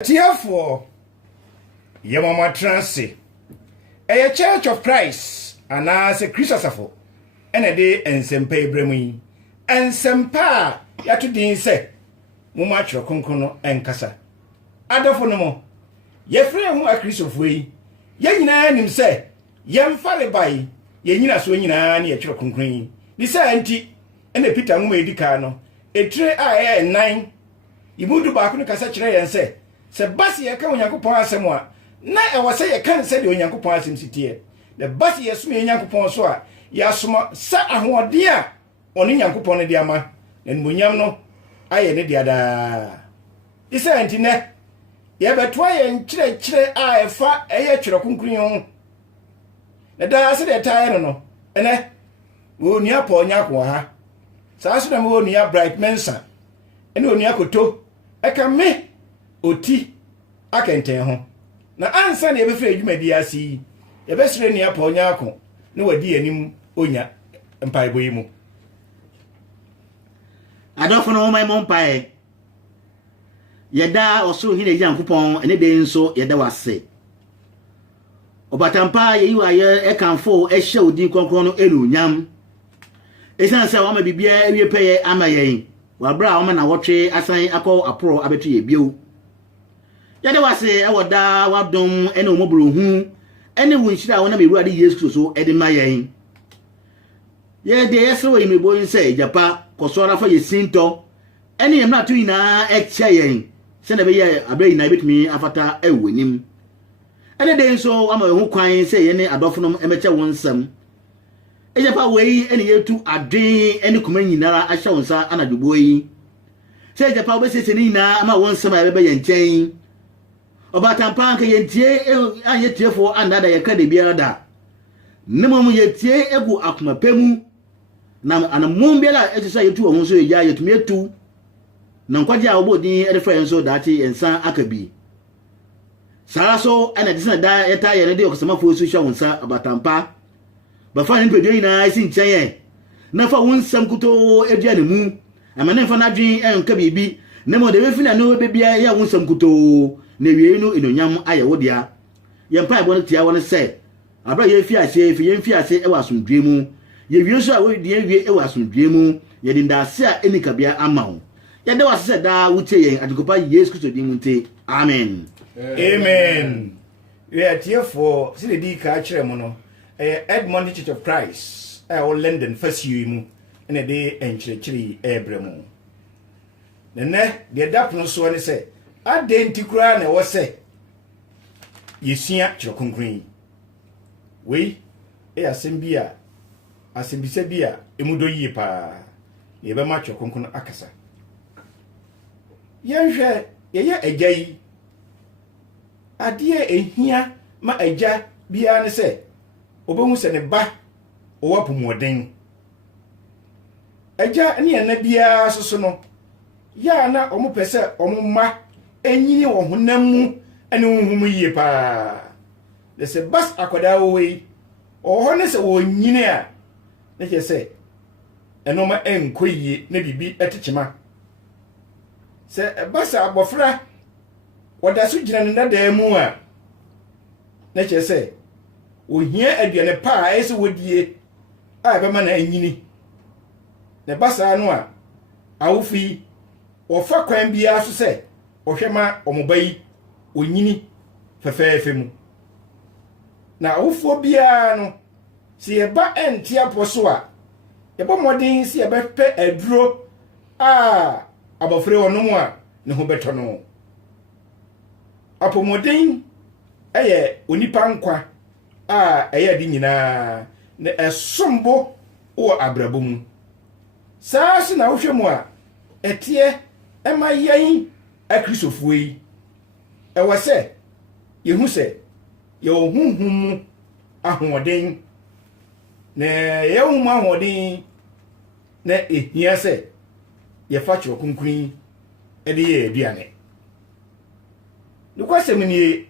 Therefore, Yamama Transi, a Church of Christ, and as a Christopher, and a day and some pay bremi, and some pa yatudin say, Mumacho Concono and Cassa. Adofonomo, ye free whom a Christopher, ye him say, Yam Fally by, ye nina swinging any a chocon green, this auntie, and a Peter Mumedicano, a tray I 9. You move to Bakun Cassachere and say, Sebasi ya ka Onyankopon asem na e wo se ye kan se de Onyankopon asem sitie the basi yesu ye Onyankopon so a ya soma sa ahode a oni Onyankopon ne de ama na nmunyam no aye ne dia da isa antine ye betwa ye nkyire a efa eye twere kunkunyi ho na da se de tae no ene wo ni apo Onyako ha sa so na wo ni bright mensa ene oni akoto eka me oti akenten ho na ansa na yebefre adwumadi asi yebesre ne apa Onyako na wadi anim onya mpaebo yi mu adofo no mai mompae yeda oso hine Nyankopon ene de nso yeda wase obatampa yeyiwa ye ekanfo ehye odin konkron no elunyam esan se wa ma bibia ewie peye amayen wabra wa na wotwe asan akọ apro abetu ye bio yade wase ewoda wadom ene omobro hu ene wunhyira wona mewurade Yesu so ede mayen ye de yeso imebo nse japa kosora fa yesinto ene yemna to ina eche yen se na be ye abai na betumi afata ewenim ene de nso ama hu kwan se ye ne adofo no emeche wonsam ejapa wei ene yetu adwen ene kuma nyinara ahya wonsa anadwobo yi se ejapa obesese ni na ama wonsam abebe ye nchen obatampa nke yentie ayetiefo andada ye kade biara da nemom yetie egu akomapemu na anamom biara etisa yetu wo so ya yetumi etu na nkwaje a obodin edefra nso daati ensa akabi sara so ana disana da yeta ye de okosama so hwa wonsa obatampa bafa ni pedo ina isi nchen na fa wonsam kuto edua ne mu amane fa na dwen enka bibi nemo de befina no bebia ya wonsam kuto na wie no inonyam aye wodia ye mpa ebo no tia won se abra ye fi ase fi ye fi ase e wasundwe mu ye wie so a wo die wie e wasundwe mu ye dinda ase a enikabia amawo ye de wase da wutie ye adikopa Yesu Kristo din munte amen amen we are here for see the ka kire mu no Edmond Church of Christ o London first year mu ene de enkyerechiri ebremu ne de dapno so ne se adentikura na wo se yesua chirokunkun we asembia asembise bia emudo yie pa ye be ma chirokunkun akasa yenhwe ye agyi ade ehia ma agya bia ne se obohu se ne ba owapomoden agya ne na bia soso no ya na omupese omumma enyini wo honam mu ene honhum yie pa de se bas akoda we o ne se wo nyini a ne je se enoma enkoyie na bibi etechema se bas abofra woda so gina ne dada mu a ne je se ohia aduane pa a ese wodie a be ma na enyini ne basa no a awufi ofa kwan bia so se ohwema omobai onyini fefefe mu na awufo bia no se yeba entia poso a yeba modin se yeba pe aduro a abofre wonom a ne ho beto no apomodin eye onipa nkwa a eye di nyina ne esombo o abrabo mu saa se na wohwemu a etie ema yen akristofuo yi ewo se yehu se ye ohunhum ahoden na ye ohunhum ahoden na ehia se ye fa chirokunkun ede ye aduane nukwase mnie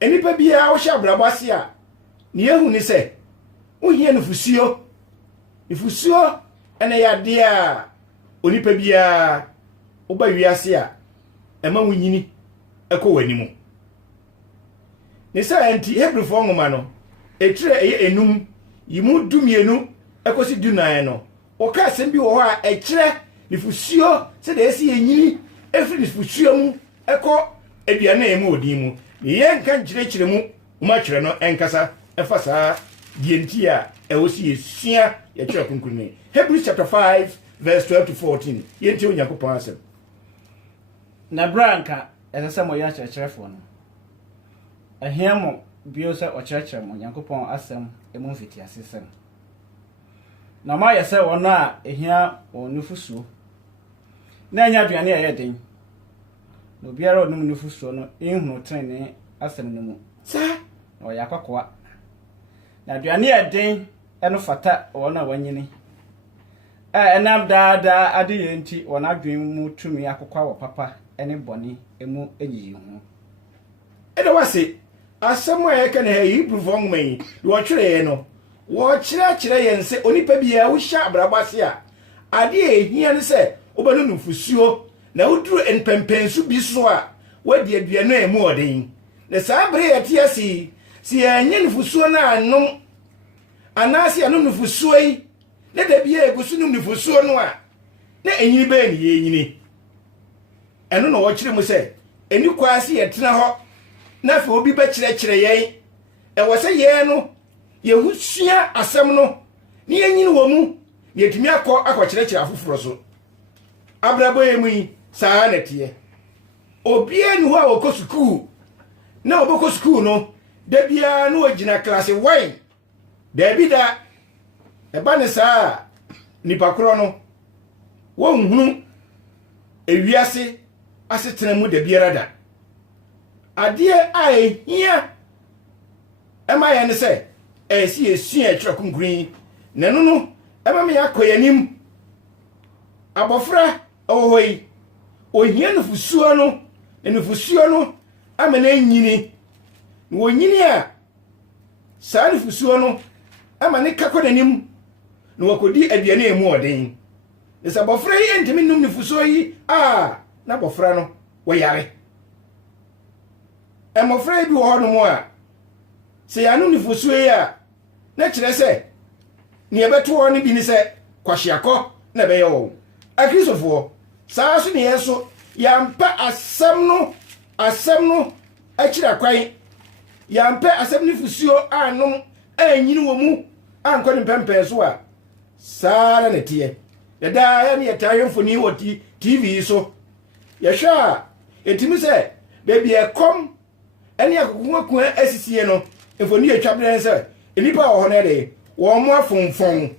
enipa bia wo hya brabase a ne yehu ni se ohia nufusuo ene ya de a onipa bia oba wiase a ema wunyini ɛkɔ wanimu ne sa enti Hebrew fo ngoma no etire enum yimu dumienu ɛkɔsi dunan no oka asɛm bi wɔ hɔ a ɛkyerɛ nifusuo sɛ de esi enyini efiri nifusuo mu ɛkɔ aduane emu odin mu yɛn kan kyerɛkyerɛ mu uma kyerɛ no ɛnkasa ɛfa saa dienti a ɛwosi esua yɛkyerɛ kunkunni Hebrews chapter 5 verse 12 to 14 yɛnti onyankopɔn asɛm na branka ɛsɛ sɛ mo yɛ kyerɛkyerɛfo no ɛhia mo bio sɛ ɔkyerɛkyerɛ mo onyankopɔn asɛm emu mfitiase sɛm na ma yɛ sɛ wɔn a ɛhia wɔn nufusuo na anya aduane a ɛyɛ den na obiara onum nufusuo no nhunu tene asɛm no mu sa na ɔyɛ akɔkɔa na aduane a den ɛno fata wɔn a wanyini ɛnam daadaa ade yɛ nti wɔn adwen mu tumi akɔkɔa wɔ papa ɛne bɔne emu enyiyi ho ɛda wase asɛm a yɛka ne ha Hebrew fo ngoma yi wɔtwerɛ yɛ no wɔkyerɛkyerɛ yɛn sɛ onipa biara wohyɛ abrabase a ade a ehia ne sɛ wobɛno nufusuo na woduru mpɛmpɛnsu bi so a wadi aduane a emu ɔden na saa bere yɛte ase si yɛnyɛ nufusuo no anom anaasɛ yɛnom nufusuo yi na da bia egusu nom nufusuo no a na enyini bɛɛ ne yɛnyini ɛno na wɔkyerɛ mu sɛ eni kwaase yɛtena hɔ na afei obi bɛkyerɛkyerɛ yɛn ɛwɔ sɛ yɛn no yɛhusua asɛm no ne yɛnyini wɔ mu yɛtumi akɔkyerɛkyerɛ afoforo so abrabɔ yɛ mu yi saa na teɛ obiara ni hɔ a wɔkɔ sukuu na wɔbɛkɔ sukuu no da biara na wɔgyina klase 1 daabi da ɛba ne saa nipa korɔ no wɔnhunu ewiase asetena mu da biara da adeɛ a ehia ɛma yɛn ne sɛ ɛsi esua ɛtwerɛ kunkurin na no no ɛma me yakɔ yanim abɔfra ɛwɔ hɔ yi ohia nufusuo no nufusuo no ama na nyini na wonyini a saa nufusuo no ama ne kakɔ nanim na wakodi aduane emu ɔden ne sɛ abɔfra yi ntimi num nufusuo yi na abɔfra no wɔyare ɛmɔfra yi bi wɔ hɔ no mu a sɛ yɛano nufusuo yi a na kyerɛ sɛ ne yɛbɛto hɔ no bi ne sɛ kwahyeakɔ na ɛbɛyɛ wɔ akristofoɔ saa so ne yɛn so yɛampa asɛm no akyira kwan yɛampa asɛm nufusuo anom anyini wɔ mu ankɔ ne mpɛmpɛn so a saa na teɛ dadaa yɛ ne yɛtaa yɛ mfoni wɔ TV so yɛhwɛ a ɛtumi sɛ baabi ɛkɔm ɛne akokokua asisie no mfoni atwa brɛ sɛ nipa wɔ hɔ no de wɔn mo afonfon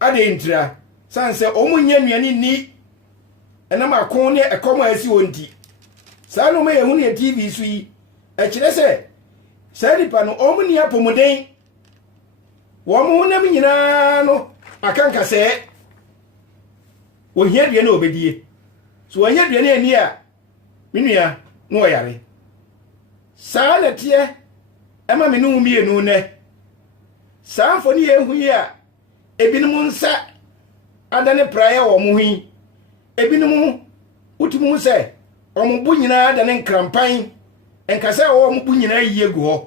ade ntira san sɛ ɔmo nya nnuane ni ɛnam akon ne ɛkɔm a asi wɔn ti saa no ma yɛhu ne TV so yi ɛkyerɛ sɛ saa nipa no ɔmo ni apɔmuden wɔn ho nam nyinaa no akanka sɛ wɔhia aduane a obedie so wɔhia aduane ani a menua no ɔyare saa na teɛ ɛma me no mmienu nɛ saa mfoni yɛhu yi a ebinom nsa adane praeɛ wɔ mo ho ebinom wotumu sɛ ɔmo bo nyinaa adane nkrampan ɛnkasa wɔ ɔmo bo nyinaa yie gu hɔ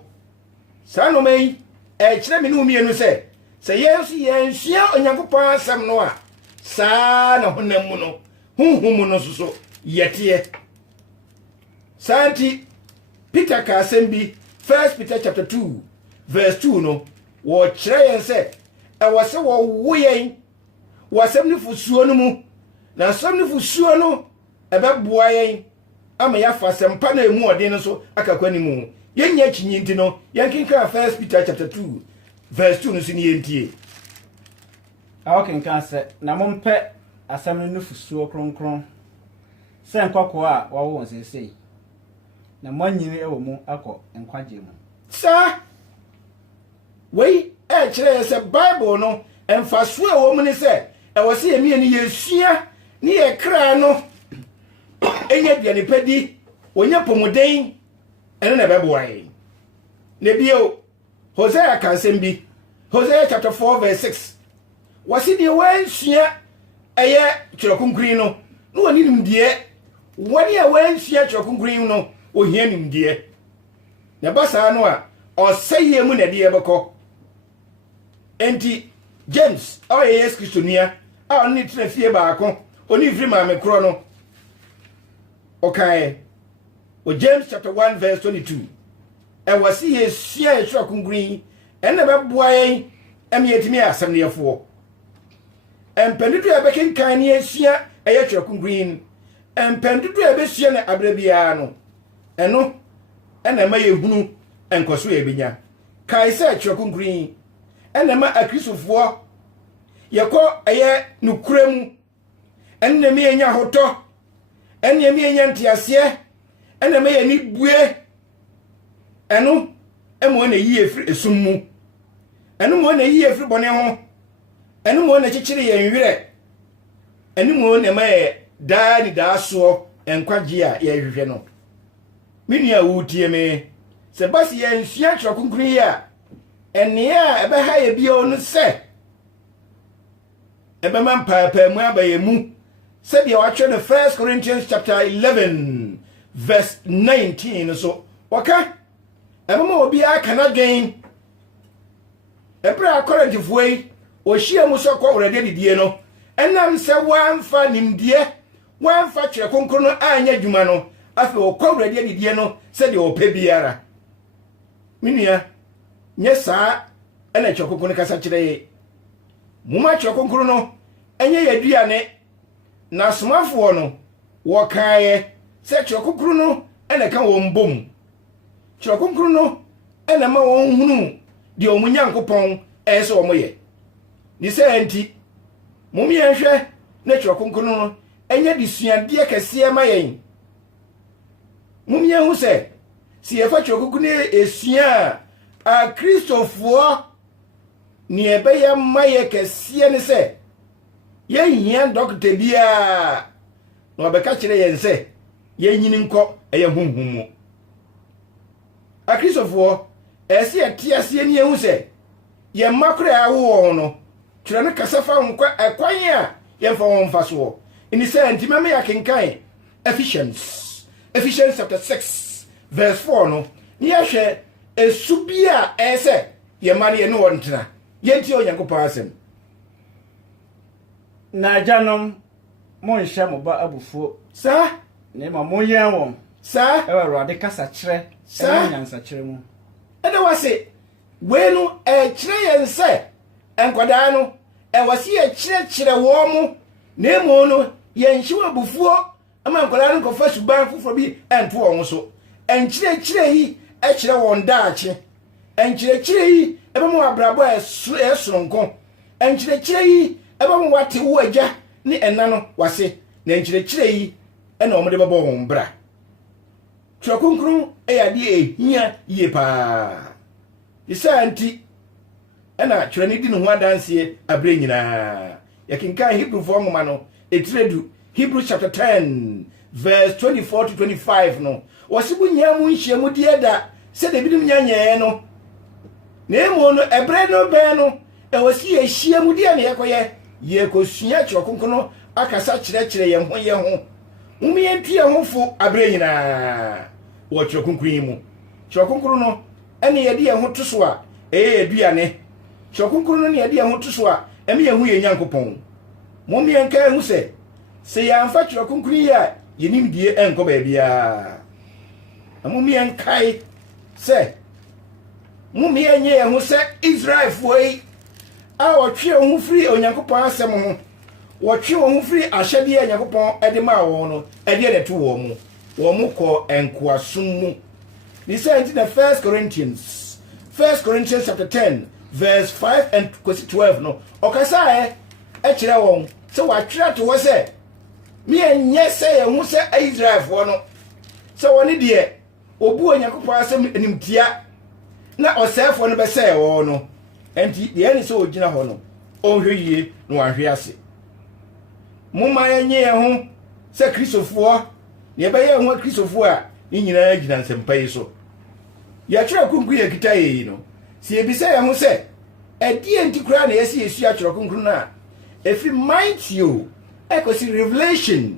saa no mai ɛkyerɛ me no mmienu sɛ yɛn so yɛnsua onyankopɔn asɛm no a saa na honam mu no honhom no so yɛteɛ saa nti Peter ka asɛm bi 1 Peter chapter 2 verse 2 no wɔkyerɛ yɛn sɛ ɛwɔ sɛ wɔwo yɛn wɔ asɛm no fusuo no mu na asɛm no fusuo no ɛbɛboa yɛn ama yɛafa asɛmpa na emu ɔden no so akakwa ni mu yɛnya kyinyi nti no yɛnkenka 1 Peter chapter 2 verse 2 no so ne yɛntie awokenka sɛ na mompɛ asɛm no nufusuo kronkron sɛ nkɔkɔɔ a wɔwɔ wɔn sesei na manyini ɛwɔ mu akɔ nkwagye mu saa wei ɛkyerɛ yɛ sɛ Bible no ɛmfaso a wɔ mu ne sɛ ɛwɔ sɛ yɛmie ne yɛsua ne yɛkra no ɛnya aduane pa di wɔnya pomuden ɛno na ɛbɛboa yɛn na bio Hosea ka nsɛm bi Hosea chapter 4 verse 6 wɔsi deɛ wɔnsua ɛyɛ twerɛ konkrin no na wɔne nimdeɛ wani a wansua twerɛ kronkron no ohia nimdeɛ na basa no a ɔsɛyɛ mu na de yɛbɛkɔ enti James Yesu Kristo nua a ɔne tena fie baako oni firi maame korɔ no okay o James chapter 1 verse 22 ɛwɔ si yɛsua twerɛ kronkron ɛna bɛboa yɛn ɛme yɛtumi asɛm ne yɛfoɔ ɛmpandudu a bɛkenkan ne yɛsua ɛyɛ twerɛ kronkron ɛmpandudu a bɛsua ne abra biara no ɛno ɛna ma yɛhunu ɛnkɔso yɛbɛnya kae sɛ twerɛ kronkron ɛna ma akristofoɔ yɛkɔ ɛyɛ nukura mu ɛna me yɛnya hotɔ ɛna me yɛnya ntiaseɛ ɛna me yɛni bue ɛno ɛmo na yie firi esum mu ɛno mo na yie firi bɔne ho ɛno mo na kyekyere yɛn werɛ ɛno mo na ma yɛ daa ni daa soɔ ɛnkwagye a yɛhwehwɛ no menua wotie me sɛ basi yɛn sua twerɛ kronkron yi a ɛnea a ɛbɛha yɛ bio no sɛ ɛbɛma mpaapaa mu abayɛ mu sɛdeɛ wɔatwerɛ no 1 Corinthians chapter 11 verse 19 so wɔka ɛbɛma obi aka n'adwen ɛberɛ a Korintifoɔ yi wɔhyia mu sɛ kɔ Awurade adidie no ɛnam sɛ wɔamfa nimdeɛ wɔamfa twerɛ kronkron no anyɛ adwuma no afei wɔkɔ Awurade adidie no sɛdeɛ wɔpɛ biara menua nyɛ saa ɛna twerɛ kronkron no kasa kyerɛ yɛ muma twerɛ kronkron no ɛnyɛ yɛ aduane na asomafoɔ no wɔkaeɛ sɛ twerɛ kronkron no ɛna ka wɔn bom twerɛ kronkron no ɛna ma wɔn hunu deɛ ɔmo Nyankopɔn ɛyɛ sɛ ɔmo yɛ ne sɛ nti mom yɛnhwɛ na twerɛ kronkron no ɛnyɛ de suadeɛ kɛseɛ ma yɛn mom yɛnhu sɛ si yɛfa twerɛ kronkron no esua a Kristofoɔ ne ɛbɛyɛ ma yɛ kɛseɛ ne sɛ yɛhia dɔkta biara na ɔbɛka kyerɛ yɛn sɛ yɛnyini nkɔ ɛyɛ honhom mu Akristofoɔ ɛsɛ yɛte aseɛ ne yɛhu sɛ yɛn mma koraa awo no twerɛ no kasa fa nkɔ ɛkwan a yɛmfa wɔn mfa soɔ ɛni sɛ nti mɛmɛ yɛkenkan Ephesians chapter 6 verse 4 no ne yɛhwɛ esu bi a ɛsɛ yɛma ne yɛne wɔn tena yɛntie Onyankopɔn asɛm na agyanom monhyɛ mo ba abufuo saa na ma monyɛn wɔn saa ɛwɔ Awurade kasa kyerɛ saa nyansakyerɛ mu ɛna wase wei no ɛkyerɛ yɛn sɛ nkwadaa no ɛwɔ se yɛkyerɛkyerɛ wɔn mo na emu no yɛnhyew abufuo ama nkwadaa no nkɔfa suban foforɔ bi ɛnto wɔn so ɛnkyerɛkyerɛ yi ɛkyerɛ wɔn daakye ɛnkyerɛkyerɛ yi ɛbɛma abrabɔ ɛsoronko ɛnkyerɛkyerɛ yi ɛbɛma wate wo agya ne ɛna no wase na ɛnkyerɛkyerɛ yi ɛna wɔn de bɛbɔ wɔn bra twerɛ kronkron ɛyɛ adeɛ ehia yie paa isa nti ɛna twerɛ ne di ne ho adanseɛ abrɛ nyinaa yɛkenkan Hebrewfoɔ nwoma no ɛtiredu Hebrews chapter 10 verse 24 to 25 no wɔse bu nyaa mu nhyiamu deɛ da sɛ de binom nyanyɛɛ no na emu no ɛbrɛ no bɛn no ɛwɔ si yɛhyia mu deɛ ne yɛkɔyɛ yɛkɔsua twerɛ kronkron no akasa kyerɛkyerɛ yɛn ho yɛn ho mumiyɛntu yɛn ho fo abrɛ nyinaa wɔ twerɛ kronkron yi mu twerɛ kronkron no ɛne yɛde yɛn ho to so a ɛyɛ aduane twerɛ kronkron no ne yɛde yɛn ho to so a ɛme yɛn ho yɛ Nyankopɔn mumiyɛnka hu sɛ yɛamfa twerɛ kronkron yi a yɛnim die ɛnkɔ baabiara na mumiyɛnkae sɛ mumiyɛnyɛ yɛn ho sɛ Israelfoɔ yi a wɔtwe wɔn ho firi Onyankopɔn asɛm ho wɔtwe wɔn ho firi ahyɛdeɛ a Onyankopɔn ɛde maa wɔn no ɛdeɛ na to wɔn mu wɔn mo kɔ nkoasom mu ne sɛ nti na 1 Corinthians chapter 10 verse 5 and 12 no ɔkasa ɛkyerɛ wɔn sɛ wɔatwerɛ to hɔ sɛ meyɛnyɛ sɛ yɛn ho sɛ Israelfoɔ no sɛ wɔne deɛ obu Onyankopɔn asɛm animtia na ɔsɛefoɔ no bɛsɛe wɔn no enti deɛ ɛne sɛ ogyina hɔ no ɔnhwɛ yie na wɔahwɛ ase moma yɛnyɛ yɛn ho sɛ Kristofoɔ ne yɛbɛyɛ ho Kristofoɔ a ne nyinaa gyina nsɛmpa yi so yɛtwerɛ kronkron yɛ kita yi no sɛ yɛbisa yɛn ho sɛ ɛdeɛ nti koraa na yɛsi yɛsua twerɛ kronkron no a ɛfiri Matthew ɛkɔsi Revelation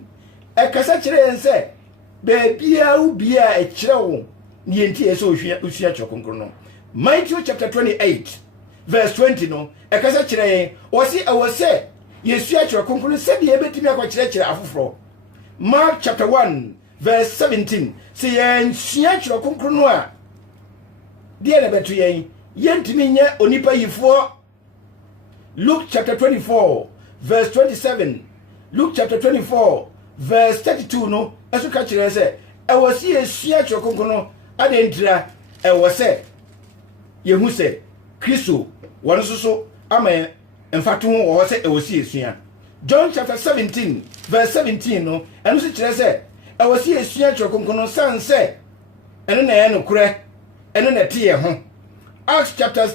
ekasa kire yen se be bia u bia e kire wo ni enti e so ohua chokonkro no. Matthew chapter 28 verse 20 no ekasa kire yen osi awose yesua chokonkro se de ebetimi akwa kire afoforo. Mark chapter 1 verse 17 se yen sua chokonkro no a de na betu yen yentimi nya onipa yifo. Luke chapter 24 verse 27. Luke chapter 24 verse 32 no eso ka kire se e wosi esua chokonkro no adentira e wose yehu se Kristo won so ama emfato ho wo se e wosi esua. John chapter 17 verse 17 no eno so kire se e wosi esua chokonkro no san se eno na ye no kure eno na tie ho. Acts chapter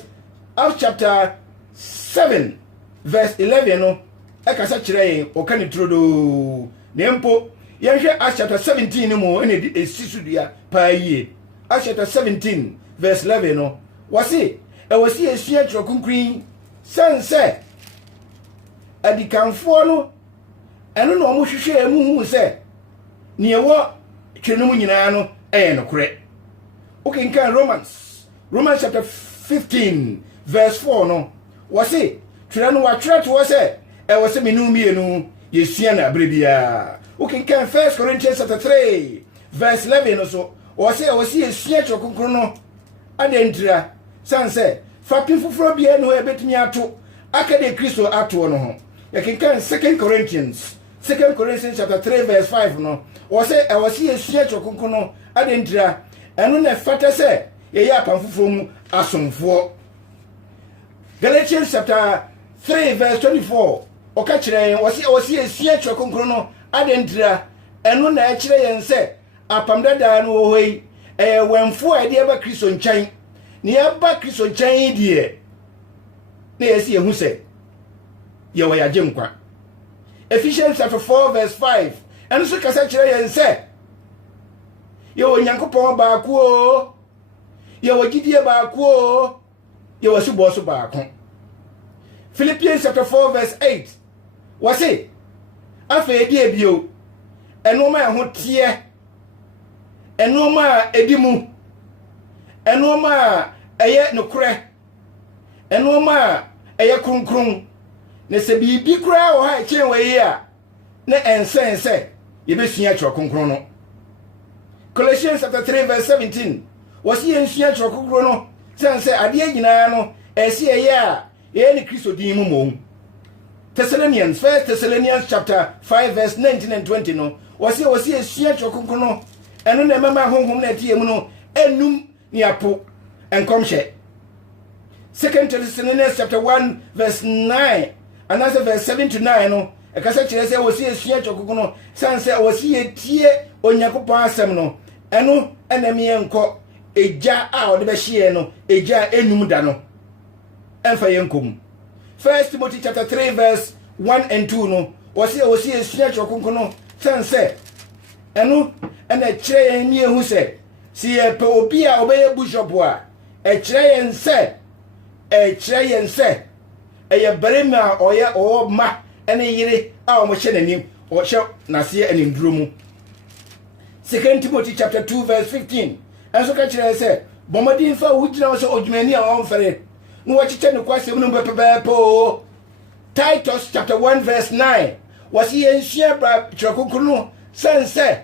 7 verse 11 no ekasa kire yen o kan trodo nempo yenhwe Acts chapter 17 mo ene esisudua pa yie. Acts chapter 17 verse 11 no wasi esua chokonkrin sense adikanfo no eno no mo hwehwe emu hu se ne ewo twenum nyina no no kore. Okay, in Romans chapter 15 verse 4 no wasi twere no watwere to wase wase menu mienu yesua na abrebia. Okay, in 1 Corinthians chapter 3 verse 11 no so wase yesua chokonkro no adentira sanse fapin fufuro bia no ebetimi ato akade Kristo ato no ho. Yakinkan 2 Corinthians chapter 3 verse 5 no wase yesua chokonkro no adentira eno na fata se ye apam fufuro mu asomfo. Galatians chapter 3 verse 24 oka kire wasi esua chokonkro no adentira eno na kire yen se apam dada no hoyi wenfo a de ba Kristo nkyɛn ne aba Kristo nkyɛn die na yesi ehu se ye wa yaje nkwa. Ephesians chapter 4 verse 5 eno so kasa kire yen se ye wo Nyankopɔn ba ku o ye wo gidie ba ku o ye wo subo so ba ku. Philippians chapter 4 verse 8 wasi afa edi ebio enoma ho tie enoma edimu enoma eye nokure enoma eye kronkron ne se bibi kura wo ha chen we a ne ensense ye besua chokonkron no. Colossians chapter 3 verse 17 wasi ensua chokonkron no sense ade nyina no esi eye a ye ni Kristo din mu mo. Thessalonians, 1 Thessalonians chapter 5 verse 19 and 20 no wasi esua chokonkron no eno na mama honhom na tie mu no enum ni apo enkomhye. 2 Thessalonians chapter 1 verse 9 and also verse 7 to 9 no ekasa kire se wasi esua chokonkron no sanse wasi etie Onyankopɔn asɛm no eno enemi enko eja a ode be hye no eja enum da no emfa yenkom. 1 Timothy chapter 3 verse 1 and 2 no wasi esua chokonkron no sanse eno ena kire yen ni ehu se si ye pe obi a obeye bishop a kire yen se eye barema oye o ma ene yire a o mo hye nanim o hye nase aninduro mu. 2 Timothy chapter 2 verse 15 enso ka kire se bomodin fa wujira so odwumani a on fere no wachiche ne kwasem no bepepepo. Titus chapter 1 verse 9 wasi ensua bra chokonkro no sense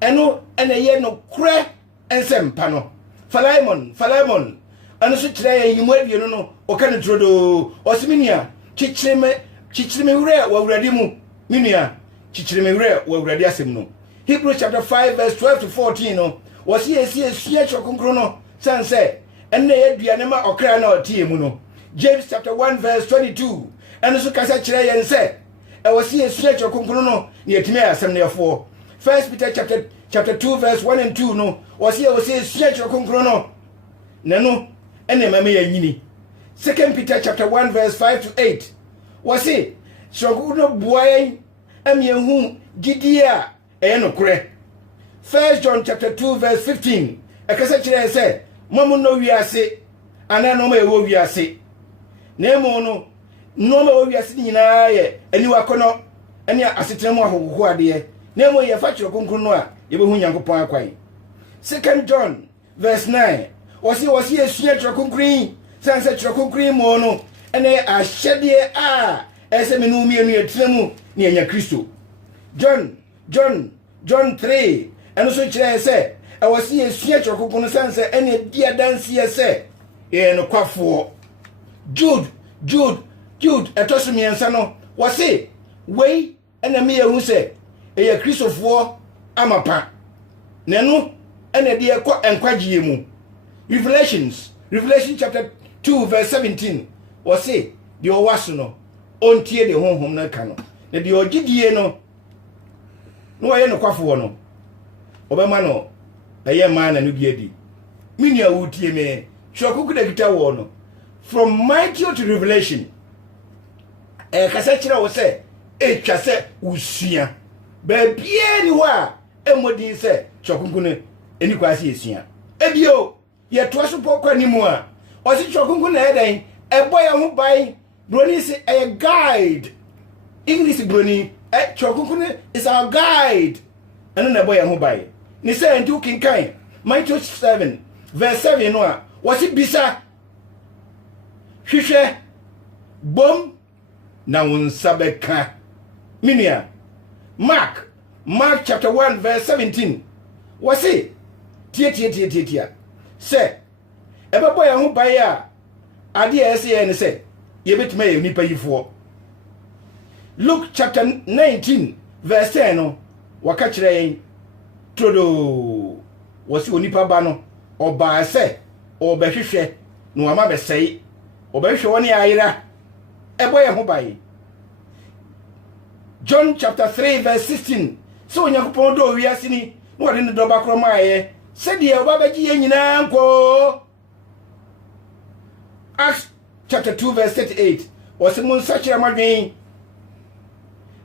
eno ene ye no kure ensempa no. Philemon eno so kire yimu adueno no oka ne trodo osiminia chichireme wure wa wurade mu minia chichireme wure wa wurade asem no. Hebrews chapter 5 verse 12 to 14 no wasi esua chokonkro no sense enne ye duane ma okra na otie mu no. James chapter 1 verse 22 eno so kasa kire yen se wasi esua chokonkro no ne yetime asem ne yefo. 1 Peter chapter 2 verse 1 and 2 no wasi esua chokonkro no neno ene mame ya nyini. 2 Peter chapter 1 verse 5 to 8 wasi chokonkro no boy hu gidia no kure. 1 John chapter 2 verse 15 ekasa kire se momu no wiase ana no ma ewo wiase na emu no ma wo wiase nyina ye aniwa kono ene asetremu ahoho ade na mo ye fa kyerɛ konkron no a ye be hu Nyankopɔn akwai. 2 John verse 9 wasi esua kyerɛ konkron sanse kyerɛ konkron mo no ene ahyɛde a ese me no mienu yetra mu ne anya Kristo. John 3 eno so kyerɛ sɛ wasi esua kyerɛ konkron sanse ene dia danse sɛ ye no kwafo. Jude etoso miensa no wasi wei ena me yehu sɛ eye Kristofo amapa nenu ene de ekɔ enkwagye mu. Revelation chapter 2 verse 17 wasi de owaso no ontie de honhom na ka no na de ogidie no waye no kwafo no obema no eye man na no biadi mini awutie me hwokuku da kita wo no from Matthew to Revelation kasa kira wo se etwa se usua ba bie ni ho a emodin se hwokuku ne eni kwase esua ebio ye to so pokwa ni mu a o si hwokuku na edan eboy ho bai broni se a guide English broni hwokuku ne is our guide eno na eboy ho bai ni se ntu kinkan Matthew 7 verse 7 no a wo si bisa hwehwe bom na unsabeka minia Mark chapter 1 verse 17 wasi tie se ebebo ya ho bai a ade a ese ye ne se ye betima ye nipa yifo. Luke chapter 19 verse 10 no waka kire yen todo wasi onipa ba no oba se obehwehwe no ama besei obehwe woni ayira ebo ye ho bai. John chapter 3 verse 16 so Onyankopɔn do wiase ni no wade ne doba kro maaye se de oba baji ye nyina nko. Acts chapter 2 verse 38 wasi mun sachira madwen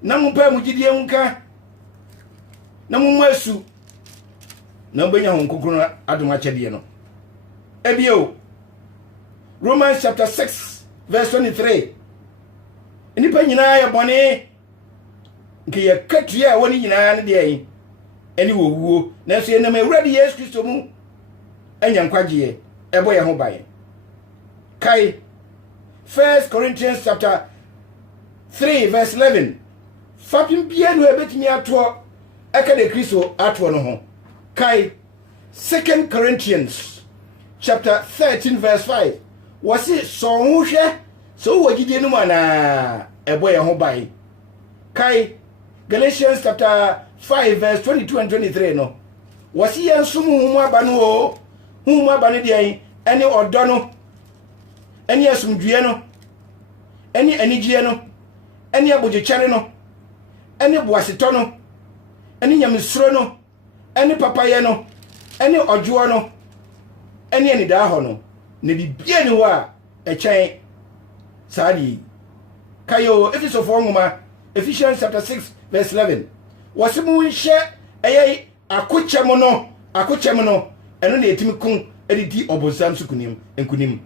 na mu pa mu gidie nka na mu masu na benya hon kokoro adoma kyede no ebio. Romans chapter 6 verse 23 enipa nyina ya bone nke ye katua a woni nyina ne de yi eni wowuo na so ye na mawurade Yesu Kristo mu anya nkwagye ebo ye ho bae kai. 1 Corinthians chapter 3 verse 11 fapim bia no ebetimi ato aka de Kristo ato no ho kai. 2 Corinthians chapter 13 verse 5 wasi so ho hwe so wogidie no mana ebo ye ho bae kai. Galatians chapter 5 verse 22 and 23 no wasi yensu mu aba no o hu aba no de eni odo no eni asumdue no eni anigye no eni abogyekyare no eni boaseto no eni nyamsuro no eni papaye no eni odwo no eni anida ho no ne bibie ni ho a ekyen saadi kayo efisofo nwoma Ephesians chapter 6 verse 11 wasimu nhye eye akokyem no eno na etimi kun edidi obosam sukunim enkunim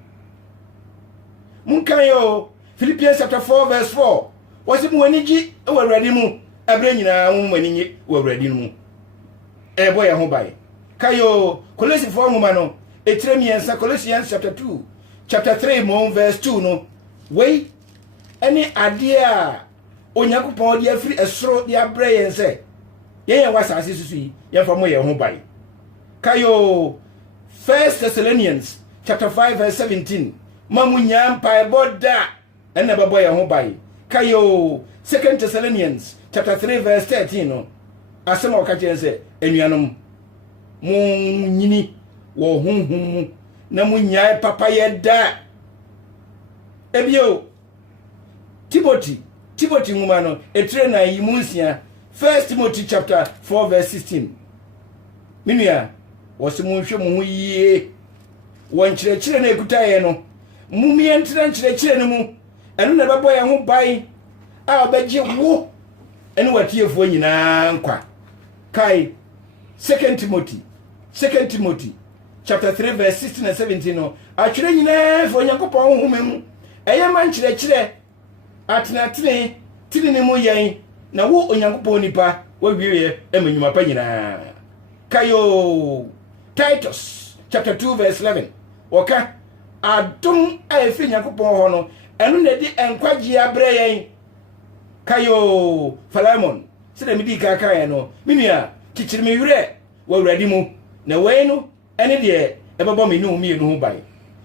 munkan yo. Philippians chapter 4 verse 4 wasimu anigi ewurade mu abre nyina mu aninyi wurade mu ebo ye ho bai kayo. Colossians 4 nwoma no etremiensa Colossians chapter 2 chapter 3 mo verse 2 no wei eni ade a Onyankopɔn de afiri esoro de abrɛ yen se yen wasase susu yi yen fa mo ye ho bai kayo. 1 Thessalonians chapter 5 verse 17 mamunya mpa boda ena babo ye ho bai kayo. 2 Thessalonians chapter 3 verse 13 no asema okache se enuanom mu nyini wo honhom na munya papa ye da ebio. Timothy ngumano etre na yimunsia 1 Timothy chapter 4 verse 16 minua wosimu hwe mu yie won kyerɛkyerɛ na ekutaye no mumie nkyerɛkyerɛ no mu eno na bɛbɔ ye ho bai a obɛgye wo eno watiefo nyinaa nkwa kai. 2 Timothy chapter 3 verse 16 and 17 no atwere nyinaa fo Onyankopɔn honhom ɛyɛ man kyerɛkyerɛ atenatene tini ne mu yen na wo Onyankopɔn nipa wo wiye emanyuma pa nyina kayo Titus chapter 2 verse 11 oka adom a efi Nyankopɔn ho no enu na di enkwagye abrɛ yɛn kayo Philemon sɛ me di kaka yɛn no minua kikyiri me werɛ wo awurade mu na wei no ene de ebɛbɔ me no mi no ho bai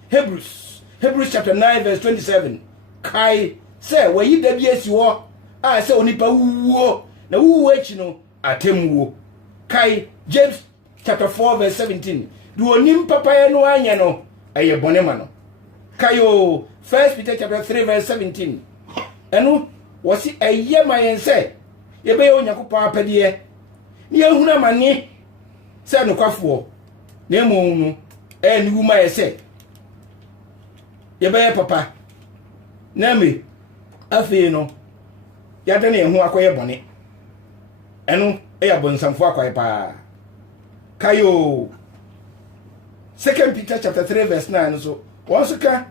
Hebrews chapter 9 verse 27 kai sɛ wayi da bi asi hɔ a sɛ onipa wuwo na wuwo echi no atemwo kai James chapter 4 verse 17 do onim papa no anya no eye bone ma no kayo 1 Peter chapter 3 verse 17 eno wosi eye ma yen sɛ yebe Onyankopɔn apɛdeɛ ni ehunu amane sɛ nokwafo na emu no ni wu ma ye sɛ yebe papa na me afei no yada na ehu akoye bone eno eya bonsamfo akoye pa kayo 2 Peter chapter 3 verse 9 so wonso ka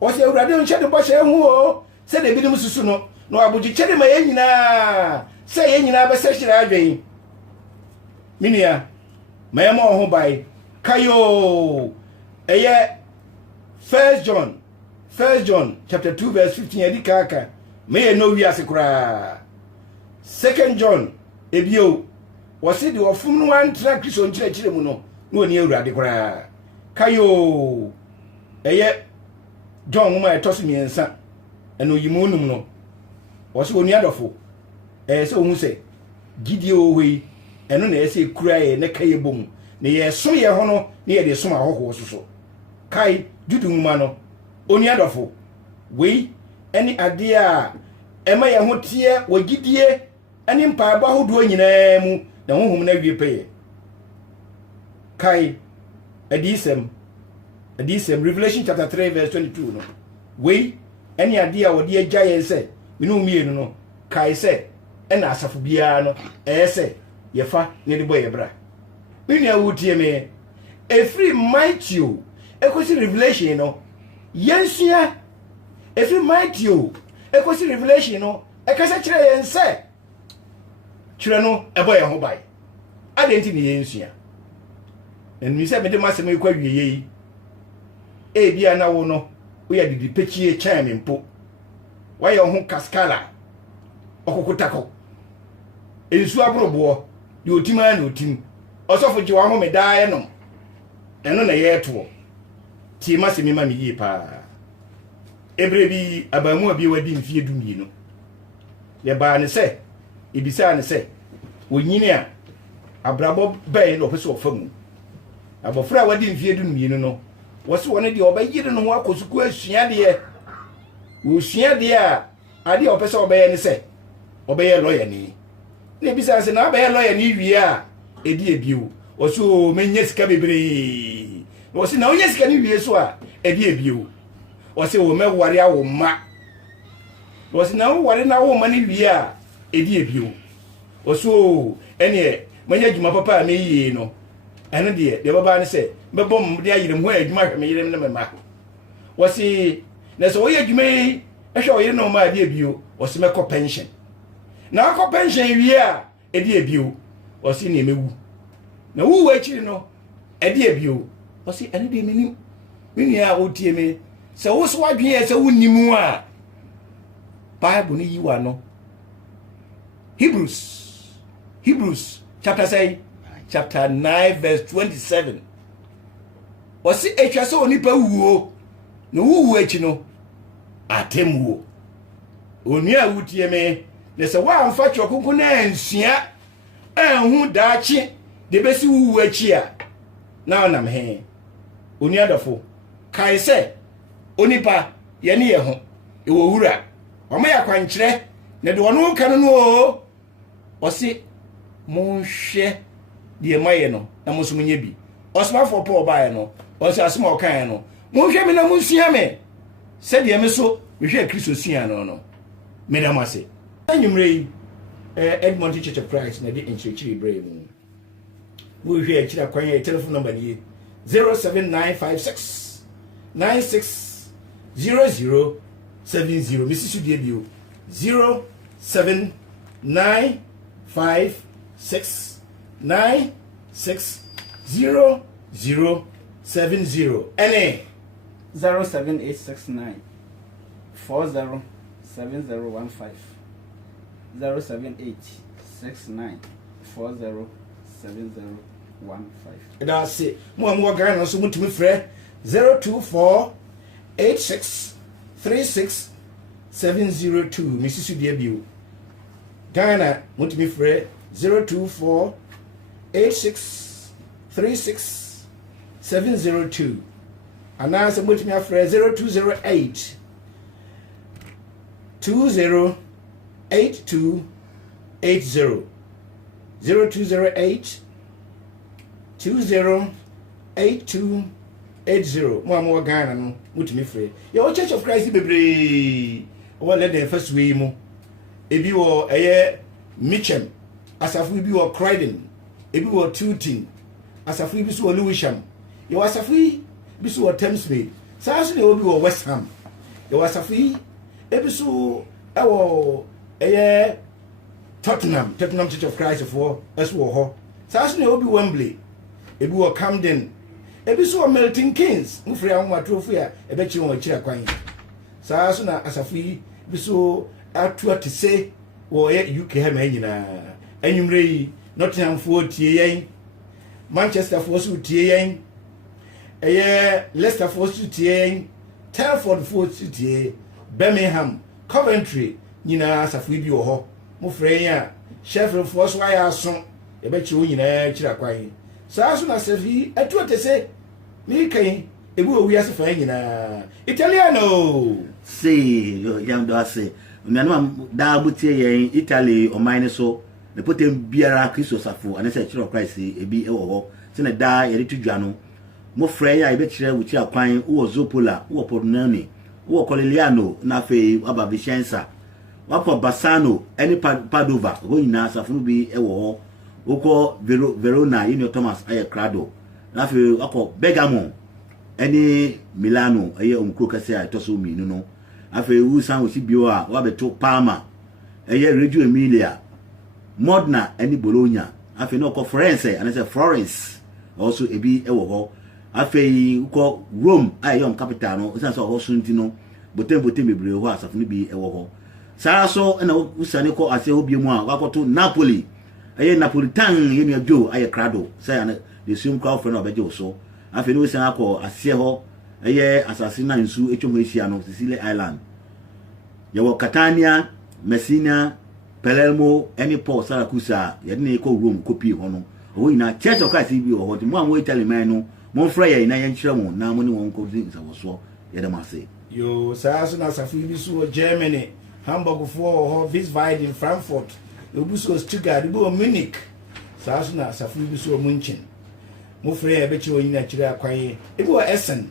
wo se awurade nche de bɔhyɛ hu o se de binom susu no no abugye kyede ma yɛn nyinaa se yɛn nyinaa bɛsɛ hyira adwen minia ma yɛn ho bai kayo ɛyɛ 1 John chapter 2 verse 15 edi kaka me yɛ no wiase kura 2 John ebio wɔse de wɔfom no antra Kristo nkyerɛkyerɛ mu no no oni awurade kura kayo ɛyɛ John ma ɛtɔso miɛnsa ɛno yimu num no wɔse oni adɔfo sɛ ohun sɛ gidie ohoi ɛno na ɛsɛ kura yɛ ne kaye bom na yɛ so yɛ ho no ne yɛ de som ahoho so kai judu nwuma no oni adɔfo wei ɛne ade a ɛma yɛ ho teɛ wɔ gidie ɛne mpaaba hodoɔ nyinaa mu na honhom na wie pɛyɛ kai adisem Revelation chapter 3 verse 22 no wei ɛne ade a wɔde agya yɛn sɛ minu mienu no kai sɛ ɛna asafo biara no ɛyɛ sɛ yɛfa ne de bɔ yɛ bra minua wutie me efiri Matthew ekosi Revelation no yɛnsua efiri Matthew ekosi Revelation no ɛkasa kyerɛ yɛn sɛ kyerɛ no ɛbɔ yɛn ho bai adenti ne yɛnsua ɛnu sɛ mede masɛm ekwa wie yi bia na wo no wo yɛ didi pechie kyɛn me mpo wa yɛ ho kaskala okokotako ensu abroboɔ de otima na otim ɔsɔfo gye wa ho me daa no ɛno na yɛ to ti masɛm ma me yie pa ebre bi abamu abi wadi mfie dumie no yɛ baa ne sɛ ebisa ne sɛ wonyini a abrabɔ bɛɛ no ɔpɛ sɛ ɔfa mu abɔfra wadi mfie dumie no wɔse wɔne deɛ ɔbɛyire no ho akɔsuku asuadeɛ wɔsuadeɛ a ade a ɔpɛ sɛ ɔbɛyɛ ne sɛ ɔbɛyɛ lawyer ni na ebisa sɛ na ɔbɛyɛ lawyer ni wie a edi ebio wɔse o menye sika bebree wɔse na onye sika ni wie so a edi ebio wɔse o mɛware awo ma wɔse na wo ware na wo ma ni wie a edi ebio wɔse o ɛne manya adwuma papa a meyie no ɛno deɛ baba ne sɛ bɛbɔ m de ayire m ho adwuma hwɛ me yire m ne mema wɔse na sɛ wɔyɛ adwuma yi ɛhwɛ ɔyere no ma ade ebio wɔse mɛkɔ pension na akɔ pension wie a ɛde ebio wɔse ne mewu na wu akyiri no ɛde ebio wɔse ɛno deɛ menim menua a wotie me sɛ wo so wadwen yɛ sɛ wonnimu a Bible no yiwa no Hebrews chapter 9 verse 27 wɔse etwa sɛ onipa wuo na wuwu achi no atemwo onua wutie me na sɛ waamfa twɔkonko na ansua anhu daakye de besi wuwu achi a na onam he onua dafo kai sɛ onipa yɛne yɛ ho ɛwɔ wura ɔma yɛ kwankyerɛ na de ɔno ka no o ɔse monhwɛ de maye no na mo so munye bi osmafo Paul bae no ɔse asema ɔkan no monhwɛ me na monsua me sɛ de me so mehwɛ Kristo sua no me da mase anyumre yi Edmond Church of Christ na de enchirichiri brave mu wo hwɛ akira kwan ya telephone number ni 07956 960070 Mrs. Studio 07956 078696070 any 07869 407015 07869 407015. That's it. More Ghana so mutumi frɛ 024863670 Mrs. Diabio. Ghana mutumi frɛ 024863670 ana so mutumi afrɛ 0208 208280 0208 208280 mo Ghana no mutumi frɛ yo Church of Christ bebre o le den first way mu ebi wo eye Mitchem asafu bi wo Croydon ebi wo Tooting asafu bi so wo Lewisham yo asafu bi so wo Thamesmead saa so ne obi wo West Ham yo asafu ebi so ewo eye Tottenham Church of Christ for as wo ho saa so ne obi Wembley ebi wo Camden ebi so Milton Keynes mufre anwo atrofu ya ebe chi won akira kwan saa so na asafu bi so atu atise wo ye UK ha ma nyina anwumre yi Nottingham fo tie yen Manchester fo so tie yen Leicester fo so tie yen Telford fo so tie Birmingham Coventry nyina asafu bi wo ho mufre ya Sheffield fo so aya aso ebe chi wo nyina akira kwan saa so na safi atu atise mi kan ebi wo wiase fa nyina Italiano say yam do ase nanu da butie yen Italy o mine so the potem biara Kristo safo ane se Church of Christ ebi ewo ho se na da yere tudwa no mo frɛ ya ebe kire wuti akwan wo Zopola wo Pornani wo Coleliano na fe aba Vicenza wapo Bassano eni Padova ho nyina safo bi ewo ho woko Verona Inyo Thomas aye Crado na fe wako Bergamo eni Milano aye omkro kase a toso mi no afe wusan osi bio a wabeto Parma aye Reggio Emilia Modena eni Bologna afe no ko Florence also ebi ewo ho afe ko Rome aye yom capital no usan so ho sunti no botem bebre ho asafo no bi ewo ho saa so na usane ko ase obi mu a wakoto Napoli aye Napolitan yenu adwo aye Crado say na the same crowd friend obeje so afi no san akọ ase ho aye asase na nsu etwom ehia no Sicily Island yawo Catania Messina Palermo any Port Saracusa yede na ko Rome kopi ho no o ina Church of Christ bi ho mo am Italy man no mo fra ye na ye nkyere mo na mo ne won ko din sa so yede ma say yo saa so na safi bi so Germany Hamburg for ho Wiesbaden Frankfurt obuso Stuttgart bo Munich saa so na safi bi so Munchen mo frɛ ebe chi woni na kire akwan ebi wo Essen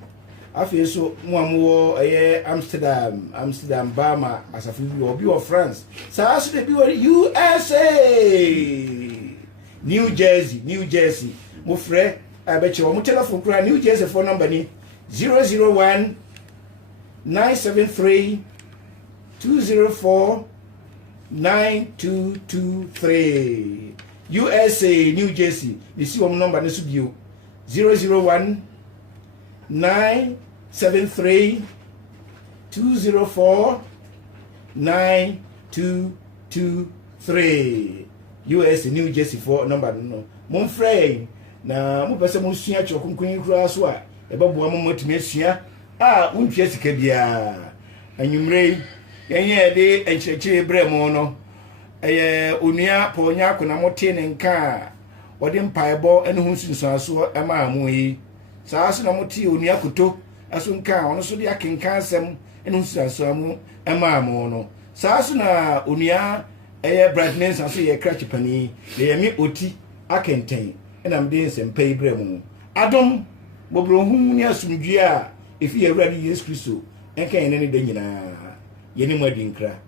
afi so mo amwo Amsterdam Bama asafi bi obi wo France saa so de bi wo USA New Jersey mo frɛ ebe chi wo mo telephone kura New Jersey phone number ni 001 973 204 9223 USA New Jersey you see one number nesu bio 001 973 204 9223 USA New Jersey for number no mon frère na mo pese mo sua chokunkun kura so a e baboa mo matumi asua a untwe sika bia anwumre yenye de enchechire bremo no onua ponya akona mote ne nka wode mpaebo ene hu sunsuaso ema amu yi saa so na mote onua koto aso nka ono so de akenka asem ene hu sunsuaso amu ema amu no saa so na onua brightness aso ye crash pani de yemi oti akenten ena mde nsempa bremo adom bobro hu ni asumdua efi Awurade Yesu Kristo enka ene ne de nyina yeni mu adinkra